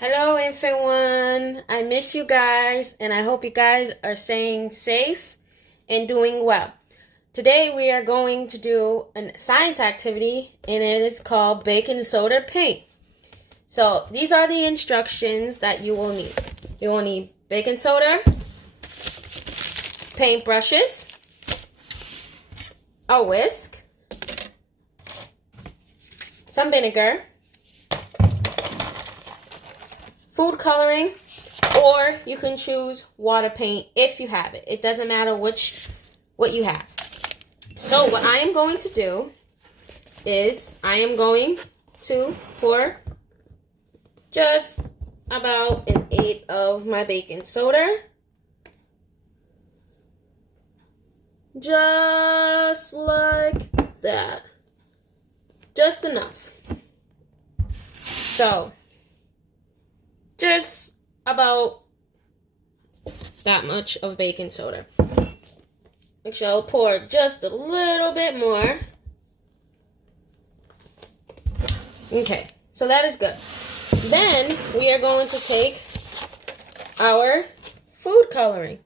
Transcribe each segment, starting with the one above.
Hello, everyone. I miss you guys, and I hope you guys are staying safe and doing well. Today, we are going to do a science activity, and it is called baking soda paint. So, these are the instructions that you will need. You will need baking soda, paint brushes, a whisk, some vinegar, food coloring, or you can choose water paint if you have it. It doesn't matter what you have. So what I am going to do is I am going to pour just about an eighth of my baking soda. Just like that. Just enough. So just about that much of baking soda. Actually, I'll pour just a little bit more. Okay, so that is good. Then we are going to take our food coloring.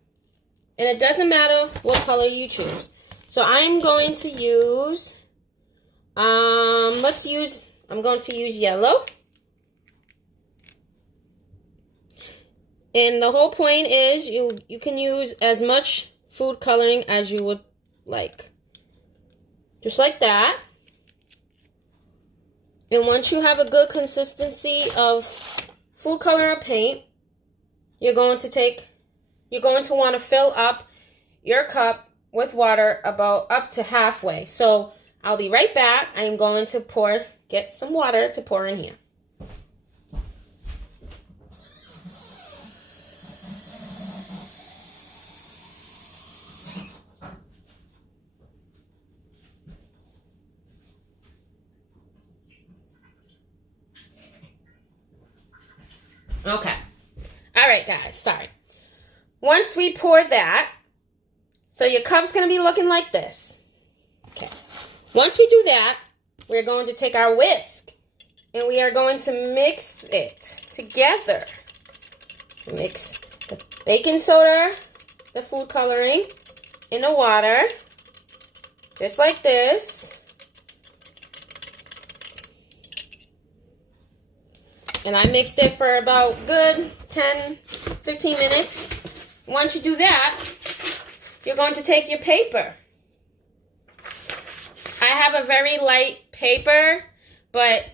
And it doesn't matter what color you choose. So I'm going to use, I'm going to use yellow. And the whole point is you can use as much food coloring as you would like. Just like that. And once you have a good consistency of food color or paint, you're going to want to fill up your cup with water about up to halfway. So I'll be right back. I am going to get some water to pour in here. Okay. All right, guys. Sorry. Once we pour that, so your cup's going to be looking like this. Okay. Once we do that, we're going to take our whisk and we are going to mix it together. Mix the baking soda, the food coloring, and the water. Just like this. And I mixed it for about good 10, 15 minutes. Once you do that, you're going to take your paper. I have a very light paper, but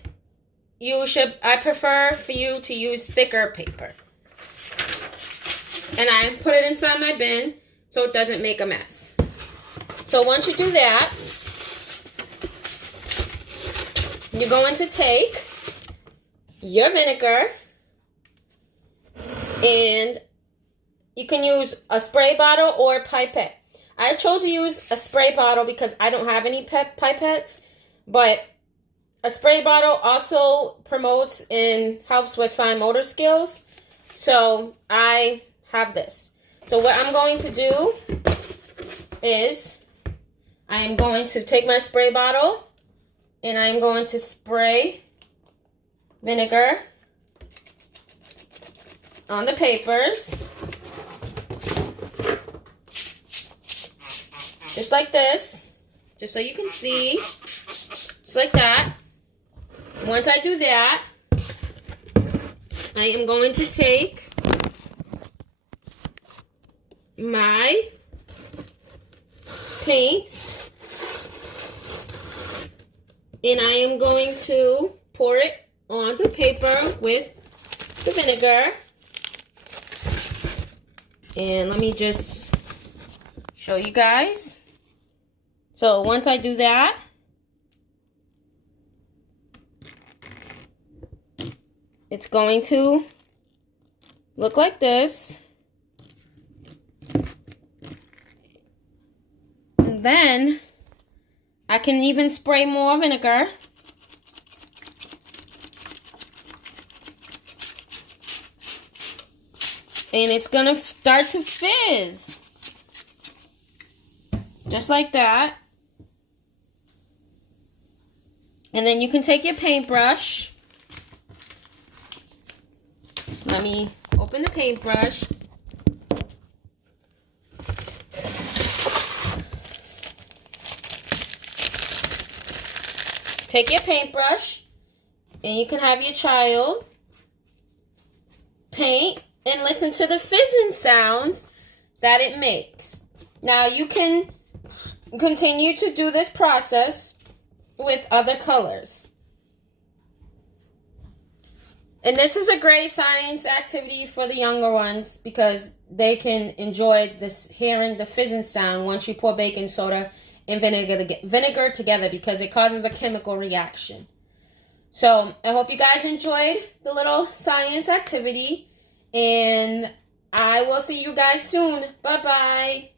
I prefer for you to use thicker paper. And I put it inside my bin so it doesn't make a mess. So once you do that, you're going to take your vinegar, and you can use a spray bottle or a pipette. I chose to use a spray bottle because I don't have any pipettes, but a spray bottle also promotes and helps with fine motor skills, so I have this. So what I'm going to do is I am going to take my spray bottle and I am going to spray vinegar on the papers. Just like this. Just so you can see. Just like that. Once I do that, I am going to take my paint and I am going to pour it on the paper with the vinegar. And let me just show you guys. So once I do that, it's going to look like this. And then I can even spray more vinegar. And it's going to start to fizz. Just like that. And then you can take your paintbrush Let me open the paintbrush. Take your paintbrush and you can have your child paint and listen to the fizzing sounds that it makes. Now you can continue to do this process with other colors. And this is a great science activity for the younger ones because they can enjoy this hearing the fizzing sound once you pour baking soda and vinegar together because it causes a chemical reaction. So I hope you guys enjoyed the little science activity, and I will see you guys soon. Bye-bye.